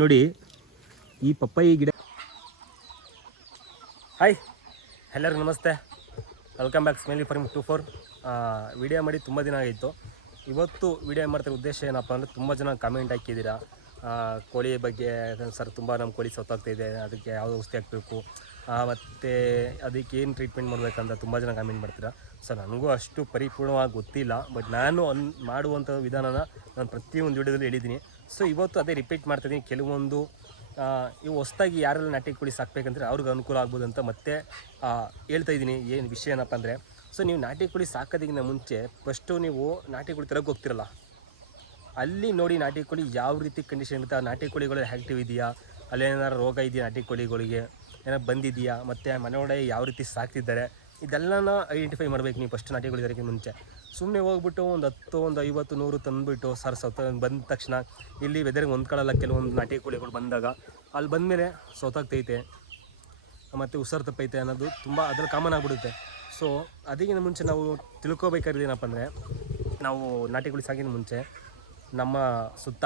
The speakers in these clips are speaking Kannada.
ನೋಡಿ, ಈ ಪಪ್ಪಾಯಿ ಗಿಡ ಹಾಯ್ ಎಲ್ಲರಿಗೂ ನಮಸ್ತೆ. Welcome back smiley farm to four video ಮಾಡಿ ತುಂಬ ದಿನ ಆಗಿತ್ತು. ಇವತ್ತು ವಿಡಿಯೋ ಮಾಡ್ತಿರೋ, ಉದ್ದೇಶ ಏನಪ್ಪ ಅಂದರೆ ತುಂಬ ಜನ ಕಾಮೆಂಟ್ ಹಾಕಿದ್ದೀರಾ. ಕೋಳಿ ಬಗ್ಗೆ, ಸರ್ ತುಂಬ ನಮ್ಮ ಕೋಳಿ ಸತ್ತೋಗ್ತಾ ಇದೆ, ಅದಕ್ಕೆ ಯಾವುದು ಔಷಧಿ ಹಾಕಬೇಕು? ಮತ್ತು ಅದಕ್ಕೆ ಏನು ಟ್ರೀಟ್ಮೆಂಟ್ ಮಾಡಬೇಕಂತ ತುಂಬ ಜನ ಕಾಮೆಂಟ್ ಮಾಡ್ತೀರಾ. ಸೊ ನನಗೂ ಅಷ್ಟು ಪರಿಪೂರ್ಣವಾಗಿ ಗೊತ್ತಿಲ್ಲ ಬಟ್ ನಾನು ಅನ್ ಮಾಡುವಂಥ ವಿಧಾನನ ನಾನು ಪ್ರತಿಯೊಂದು ವಿಡಿಯೋದಲ್ಲಿ ಹೇಳಿದ್ದೀನಿ. ಸೊ ಇವತ್ತು ಅದೇ ರಿಪೀಟ್ ಮಾಡ್ತಿದ್ದೀನಿ ಕೆಲವೊಂದು ಇವು ಹೊಸ್ದಾಗಿ ಯಾರೆಲ್ಲ ನಾಟಿ ಕೋಳಿ ಸಾಕ್ಬೇಕಂದ್ರೆ ಅವ್ರಿಗೆ ಅನುಕೂಲ ಆಗ್ಬೋದು ಅಂತ ಮತ್ತೆ ಹೇಳ್ತಾ ಇದ್ದೀನಿ. ಏನು ವಿಷಯ ಏನಪ್ಪ ಅಂದರೆ ಸೊ ನೀವು ನಾಟಿ ಕೋಳಿ ಸಾಕೋದಕ್ಕಿಂತ ಮುಂಚೆ ಫಸ್ಟು ನೀವು ನಾಟಿ ಕೋಳಿ ತರಕ್ಕೆ ಹೋಗ್ತಿರಲ್ಲ. ಅಲ್ಲಿ ನೋಡಿ ನಾಟಿ ಕೋಳಿ ಯಾವ ರೀತಿ ಕಂಡೀಷನ್ ಇರುತ್ತೆ, ಆ ನಾಟಿ ಕೋಳಿಗಳು ಆ್ಯಕ್ಟಿವ್ ಇದೆಯಾ, ಅಲ್ಲೇನಾದ್ರು ರೋಗ ಇದೆಯಾ ನಾಟಿ ಕೋಳಿಗಳಿಗೆ? ಏನಾರು ಬಂದಿದೆಯಾ, ಮತ್ತು ಮನೆಯೊಳಗೆ ಯಾವ ರೀತಿ ಸಾಕ್ತಿದ್ದಾರೆ? ಇದೆಲ್ಲನ ಐಡೆಂಟಿಫೈ ಮಾಡ್ಬೇಕು ನೀವು ಫಸ್ಟ್ ನಾಟಿಗಳು ಕೋಳಿ ಮುಂಚೆ. ಸುಮ್ಮನೆ ಹೋಗ್ಬಿಟ್ಟು ಒಂದು ಹತ್ತು, ಒಂದು ಐವತ್ತು, ನೂರು ತಂದುಬಿಟ್ಟು ಸರ್ ಸೌತ ಬಂದ ತಕ್ಷಣ ಇಲ್ಲಿ ವೆದರ್ಗೆ ಹೊಂದ್ಕೊಳ್ಳಲ್ಲ ಕೆಲವೊಂದು ನಾಟಿ ಕೋಳಿಗಳು ಬಂದಾಗ ಅಲ್ಲಿ ಬಂದಮೇಲೆ ಸೌತಾಗ್ತೈತೆ ಮತ್ತು ಉಸಿರು ತಪ್ಪೈತೆ ಅನ್ನೋದು ತುಂಬ ಅದ್ರಲ್ಲಿ ಕಾಮನ್ ಆಗಿಬಿಡುತ್ತೆ. ಸೊ ಅದಕ್ಕಿಂತ ಮುಂಚೆ ನಾವು ತಿಳ್ಕೊಬೇಕಾದ್ರೆ ಏನಪ್ಪ ಅಂದರೆ, ನಾವು ನಾಟಿಗಳು ಸಾಕಿನ ಮುಂಚೆ ನಮ್ಮ ಸುತ್ತ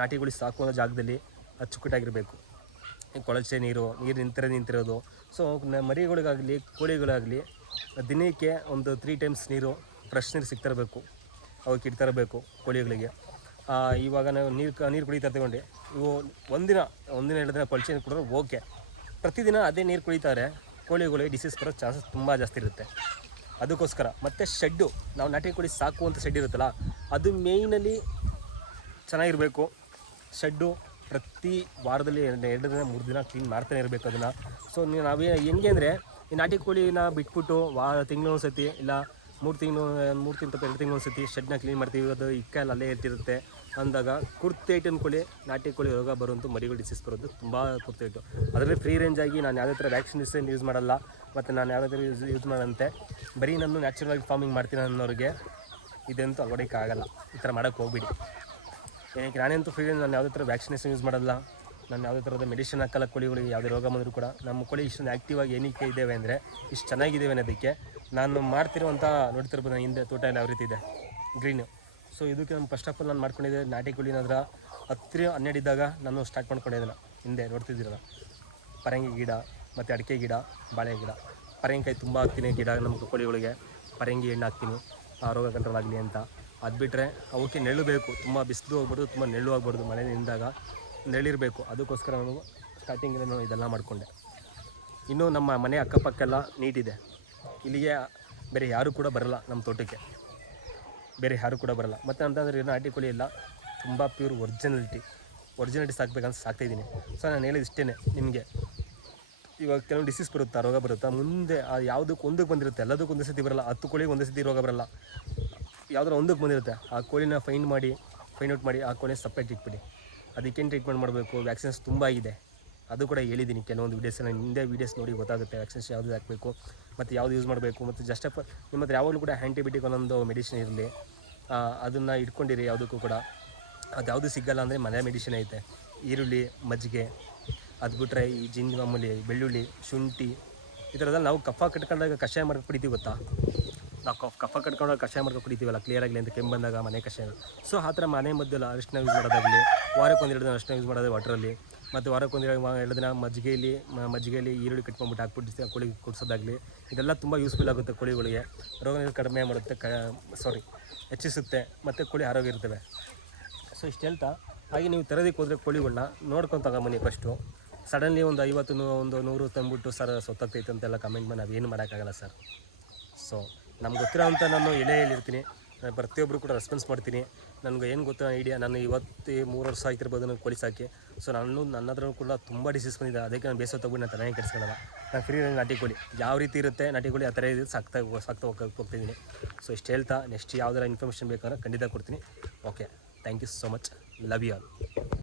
ನಾಟಿಗಳು ಸಾಕುವ ಜಾಗದಲ್ಲಿ ಅಚ್ಚುಕಟ್ಟಾಗಿರಬೇಕು. ಕೊಳಚೆ ನೀರು ನೀರು ನಿಂತರೆ ನಿಂತಿರೋದು. ಸೊ ಮರಿಗಳಿಗಾಗಲಿ, ಕೋಳಿಗಳಾಗಲಿ, ದಿನಕ್ಕೆ ಒಂದು ತ್ರೀ ಟೈಮ್ಸ್ ನೀರು ಫ್ರೆಶ್ ನೀರು ಸಿಗ್ತಿರಬೇಕು ಅವಕ್ಕೆ ಇಡ್ತಿರಬೇಕು ಕೋಳಿಗಳಿಗೆ. ಇವಾಗ ನಾವು ನೀರು ನೀರು ಕುಡಿತಾ ತಗೊಂಡು ಇವು ಒಂದಿನ ಒಂದಿನ ಎರಡು ದಿನ ಕೊಳಚೆ ನೀರು ಕುಡಿದ್ರೆ ಓಕೆ ಪ್ರತಿದಿನ ಅದೇ ನೀರು ಕುಡಿತಾರೆ, ಕೋಳಿಗಳಿಗೆ ಡಿಸೀಸ್ ಬರೋ ಚಾನ್ಸಸ್ ತುಂಬ ಜಾಸ್ತಿ ಇರುತ್ತೆ. ಅದಕ್ಕೋಸ್ಕರ ಮತ್ತು ಶೆಡ್ಡು, ನಾವು ನಾಟಿ ಕೋಳಿ ಸಾಕುವಂಥ ಶೆಡ್ ಇರುತ್ತಲ್ಲ, ಅದು ಮೇಯ್ನಲ್ಲಿ ಚೆನ್ನಾಗಿರಬೇಕು. ಶೆಡ್ಡು ಪ್ರತಿ ವಾರದಲ್ಲಿ ಎರಡು ಎರಡು ದಿನ, ಮೂರು ದಿನ ಕ್ಲೀನ್ ಮಾಡ್ತಾನೆ ಇರಬೇಕು ಅದನ್ನು. ಸೊ ನೀವು ನಾವೇ ಹೆಂಗೆ ಅಂದರೆ, ಈ ನಾಟಿ ಕೋಳಿನ ಬಿಟ್ಬಿಟ್ಟು ವಾ, ತಿಂಗಳು ಒಂದ್ಸತಿ, ಇಲ್ಲ ಮೂರು ತಿಂಗಳು ಮೂರು ತಿಂಗಳು ಎರಡು ತಿಂಗಳು ಒಂದ್ಸತಿ ಶೆಡ್ನ ಕ್ಲೀನ್ ಮಾಡ್ತೀವಿ. ಅದು ಇಕ್ಕಲ್ಲಿ ಅಲ್ಲೇ ಇರ್ತಿರುತ್ತೆ ಅಂದಾಗ ಕುರ್ತೇಟಿನ ಕೋಳಿ, ನಾಟಿ ಕೋಳಿ ರೋಗ ಬರುವಂಥ ಮರಿಗಳು ಡಿಸೀಸ್ ಬರೋದು ತುಂಬ ಐಟು ಅದರಲ್ಲಿ ಫ್ರೀ ರೇಂಜ್ ಆಗಿ ನಾನು ಯಾವುದೇ ಥರ ವ್ಯಾಕ್ಸಿನೇಷನ್ ಯೂಸ್ ಮಾಡಲ್ಲ. ಮತ್ತು ನಾನು ಯಾವುದೇ ಥರ ಯೂಸ್ ಯೂಸ್ ಮಾಡಂತೆ. ಬರೀ ನಾನು ನ್ಯಾಚುರಲ್ ಫಾರ್ಮಿಂಗ್ ಮಾಡ್ತೀನಿ ಅನ್ನೋರಿಗೆ ಇದಂತೂ ಅಳವಡಿಕೆ ಆಗಲ್ಲ. ಈ ಥರ ಮಾಡೋಕ್ಕೆ ಹೋಗ್ಬಿಡಿ. ಏನಕ್ಕೆ ನಾನಂತೂ ಫ್ರೀ ನಾನು ಯಾವುದೇ ಥರ ವ್ಯಾಕ್ಸಿನೇಷನ್ ಯೂಸ್ ಮಾಡಲ್ಲ. ನಾನು ಯಾವುದೇ ಥರದ ಮೆಡಿಸಿನ್ ಹಾಕಲ್ಲ ಕೋಳಿಗಳಿಗೆ, ಯಾವುದೇ ರೋಗ ಬಂದರೂ ಕೂಡ. ನಮ್ಮ ಕೋಳಿ ಇಷ್ಟೊಂದು ಆ್ಯಕ್ಟಿವ್ ಆಗಿ ಏನಕ್ಕೆ ಇದ್ದೇವೆ ಅಂದರೆ, ಇಷ್ಟು ಚೆನ್ನಾಗಿದ್ದೇವೆ ಅನ್ನೋದಕ್ಕೆ ನಾನು ಮಾಡ್ತಿರುವಂಥ ನೋಡ್ತಿರ್ಬೋದು ನಾನು ಹಿಂದೆ ತೋಟ ಎಲ್ಲ ಯಾವ ರೀತಿ ಇದೆ. ಗ್ರೀನು ಸೊ ಇದಕ್ಕೆ ನಾನು ಫಸ್ಟ್ ಆಫ್ ಆಲ್ ನಾನು ಮಾಡ್ಕೊಂಡಿದ್ದೆ ನಾಟಿ ಕೋಳಿನ ಅದರ ಹತ್ತಿರ ಹನ್ನೆರಡು ಇದ್ದಾಗ ನಾನು ಸ್ಟಾರ್ಟ್ ಮಾಡ್ಕೊಂಡಿದ್ದೆನ ಹಿಂದೆ ನೋಡ್ತಿದ್ದಿರಲ್ಲ. ಪರಂಗಿ ಗಿಡ, ಮತ್ತು ಅಡಿಕೆ ಗಿಡ, ಬಾಳೆ ಗಿಡ. ಪರಂಗಿಕಾಯಿ ತುಂಬ ಹಾಕ್ತೀನಿ ಗಿಡ ನಮ್ಮ ಕೋಳಿಗಳಿಗೆ. ಪರಂಗಿ ಹಣ್ಣು ಹಾಕ್ತೀನಿ. ಆ ರೋಗ ಕಂಟ್ರೋಲ್ ಆಗಲಿ ಅಂತ. ಅದು ಬಿಟ್ಟರೆ ಅವಕ್ಕೆ ನೆಳ್ಳು ಬೇಕು. ತುಂಬ ಬಿಸಿಲು ಹೋಗ್ಬಾರ್ದು ತುಂಬ ನೆಳ್ಳು ಆಗ್ಬಾರ್ದು ಮಳೆ ನಿಂದಾಗ ನೆರಳಿರಬೇಕು ಅದಕ್ಕೋಸ್ಕರ ನಾನು ಸ್ಟಾರ್ಟಿಂಗಲ್ಲಿ ನಾನು ಇದೆಲ್ಲ ಮಾಡಿಕೊಂಡೆ. ಇನ್ನು ನಮ್ಮ ಮನೆ ಅಕ್ಕಪಕ್ಕೆಲ್ಲ ನೀಟಿದೆ. ಇಲ್ಲಿಗೆ ಬೇರೆ ಯಾರೂ ಕೂಡ ಬರಲ್ಲ ನಮ್ಮ ತೋಟಕ್ಕೆ. ಬೇರೆ ಯಾರು ಕೂಡ ಬರಲ್ಲ. ಮತ್ತು ಅಂತಂದರೆ ನಾಟಿ ಕೋಳಿ ಇಲ್ಲ ತುಂಬ ಪ್ಯೂರ್ ಒರಿಜಿನಲಿಟಿ ಒರಿಜಿನಲಿಟಿ ಸಾಕ್ಬೇಕಂತ ಸಾಕ್ತಾಯಿದ್ದೀನಿ ಸೊ ನಾನು ಹೇಳಿದ ಇಷ್ಟೇ ನಿಮಗೆ. ಇವಾಗ ಕೆಲವೊಂದು ಡಿಸೀಸ್ ಬರುತ್ತಾ, ರೋಗ ಬರುತ್ತಾ, ಮುಂದೆ ಯಾವುದಕ್ಕೆ ಒಂದಕ್ಕೆ ಬಂದಿರುತ್ತೆ, ಎಲ್ಲದಕ್ಕೂ ಒಂದೇ ಸತಿ ಬರಲ್ಲ, ಹತ್ತು ಕೋಳಿಗೆ ಒಂದೇ ಸತಿ ರೋಗ ಬರಲ್ಲ. ಯಾವ್ದಾರ ಒಂದಕ್ಕೆ ಬಂದಿರುತ್ತೆ, ಆ ಕೋಳಿನ ಫೈನ್ ಮಾಡಿ ಫೈನ್ ಔಟ್ ಮಾಡಿ ಆ ಕೋಳಿ ಸಪ್ರೇಟ್ ಇಟ್ಬಿಡಿ ಅದಕ್ಕೇನು ಟ್ರೀಟ್ಮೆಂಟ್ ಮಾಡಬೇಕು? ವ್ಯಾಕ್ಸಿನ್ಸ್ ತುಂಬ ಇದೆ. ಅದು ಕೂಡ ಹೇಳಿದ್ದೀನಿ ಕೆಲವೊಂದು ವೀಡಿಯೋಸ್ನ ಹಿಂದೆ ವೀಡಿಯೋಸ್ ನೋಡಿ ಗೊತ್ತಾಗುತ್ತೆ ವ್ಯಾಕ್ಸಿನ್ಸ್ ಯಾವುದು ಹಾಕಬೇಕು, ಮತ್ತು ಯಾವುದು ಯೂಸ್ ಮಾಡಬೇಕು, ಮತ್ತು ಜಸ್ಟ್ ಅಪ್ ನಿಮ್ಮ ಹತ್ರ ಯಾವಾಗಲೂ ಕೂಡ ಆ್ಯಂಟಿಬಯೋಟಿಕ್ ಒಂದೊಂದು ಮೆಡಿಸಿನ್ ಇರಲಿ. ಅದನ್ನು ಇಟ್ಕೊಂಡಿರಿ ಯಾವುದಕ್ಕೂ ಕೂಡ. ಅದು ಯಾವುದು ಸಿಗಲ್ಲ ಅಂದರೆ ಮನೆ ಮೆಡಿಸಿನ್ ಐತೆ. ಈರುಳ್ಳಿ, ಮಜ್ಜಿಗೆ, ಅದು ಬಿಟ್ಟರೆ ಈ ಜಿಂಜ್ ಮಾಮೂಲಿ, ಬೆಳ್ಳುಳ್ಳಿ, ಶುಂಠಿ, ಈ ಥರದಲ್ಲಿ ನಾವು ಕಫ ಕಟ್ಕೊಂಡಾಗ ಕಷಾಯ ಮಾಡಿ ಕುಡಿತೀವಿ ಗೊತ್ತಾ? ನಾವು ಕಫ ಕಟ್ಕೊಂಡು ಕಷಾಯ ಮಾಡ್ಕೊಂಡು ಕುಡಿತೀವಲ್ಲ ಕ್ಲಿಯರ್ ಆಗಲಿ ಅಂತ ಕೆಮ್ಮು ಬಂದಾಗ ಮನೆ ಕಷಾಯ. ಸೊ ಆ ಥರ ಮನೆ ಮದ್ದಲ್ಲ ಅರಿಶಿನ ಯೂಸ್ ಮಾಡೋದಾಗಲಿ ವಾರಕ್ಕೆ ಒಂದೆರಡು ದಿನ ಅರಿಶಿನ ಯೂಸ್ ಮಾಡೋದು ವಾಟ್ರಲ್ಲಿ ಮತ್ತು ಒಂದೆರಡು ಎರಡು ದಿನ ಮಜ್ಜಿಗೆಯಲ್ಲಿ ಮಜ್ಜಿಗೆಯಲ್ಲಿ ಈರುಳ್ಳಿ ಕಟ್ಕೊಂಡ್ಬಿಟ್ಟು ಹಾಕ್ಬಿಟ್ಟು ಕೋಳಿ ಕುಡಿಸೋದಾಗಲಿ, ಇದೆಲ್ಲ ತುಂಬ ಯೂಸ್ಫುಲ್ ಆಗುತ್ತೆ ಕೋಳಿಗಳಿಗೆ. ರೋಗ ಕಡಿಮೆ ಮಾಡುತ್ತೆ, ಕ ಸಾರಿ ಹೆಚ್ಚಿಸುತ್ತೆ, ಮತ್ತು ಕೋಳಿ ಆರೋಗ್ಯ ಇರ್ತವೆ. ಸೊ ಇಷ್ಟು ಹೇಳ್ತಾ, ಹಾಗೆ ನೀವು ತರೋದಕ್ಕೆ ಹೋದರೆ ಕೋಳಿಗಳನ್ನ ನೋಡ್ಕೊಂಡು ತಗೊಂಬನ್ನಿ ಫಸ್ಟು ಸಡನ್ಲಿ ಒಂದು ಐವತ್ತು ಒಂದು ನೂರು ತಂದ್ಬಿಟ್ಟು ಸರ್ ಸೊತ್ತಾಗ್ತೈತೆ ಅಂತೆಲ್ಲ ಕಮೆಂಟ್ ಮಾಡಿ ನಾವೇನು ಮಾಡೋಕ್ಕಾಗಲ್ಲ ಸರ್ ಸೊ ನಮ್ಗೆ ಗೊತ್ತಿರೋ ಅಂತ ನಾನು ಎಲೆ ಹೇಳಿರ್ತೀನಿ. ನಾನು ಪ್ರತಿಯೊಬ್ಬರು ಕೂಡ ರೆಸ್ಪಾನ್ಸ್ ಮಾಡ್ತೀನಿ. ನನಗೆ ಏನು ಗೊತ್ತಾ ಐಡಿಯಾ ನಾನು ಇವತ್ತು ಮೂರು ವರ್ಷ ಆಗ್ತಿರ್ಬೋದು ನಾನು ಕೋಳಿ ಸಾಕಿ ಸೊ ನಾನು ನನ್ನ ಹತ್ರ ಕೂಡ ತುಂಬ ಡಿಸೀಸ್ ಬಂದಿದೆ ಅದಕ್ಕೆ ನಾನು ಬೇಸೋ ತಗೊಂಡು ನಾನು ತಲೆಗೆ ಕೆಡಿಸ್ಕೊಳ್ಳಲ್ಲ ನಾನು ಫ್ರೀ ನಾಟಿ ಕೋಳಿ. ಯಾವ ರೀತಿ ಇರುತ್ತೆ ನಾಟಿ ಕೋಳಿ ಆ ಥರ ಇದು ಸಾಕ್ತಾ ಸಾಕ್ತಾ ಹೋಗಿ ಹೋಗ್ತಿದ್ದೀನಿ ಸೊ ಇಷ್ಟು ಹೇಳ್ತಾ ನೆಕ್ಸ್ಟ್ ಯಾವ್ದಾರ ಇನ್ಫಾರ್ಮೇಷನ್ ಬೇಕಾದ್ರೆ ಖಂಡಿತ ಕೊಡ್ತೀನಿ. Okay thank you so much love you all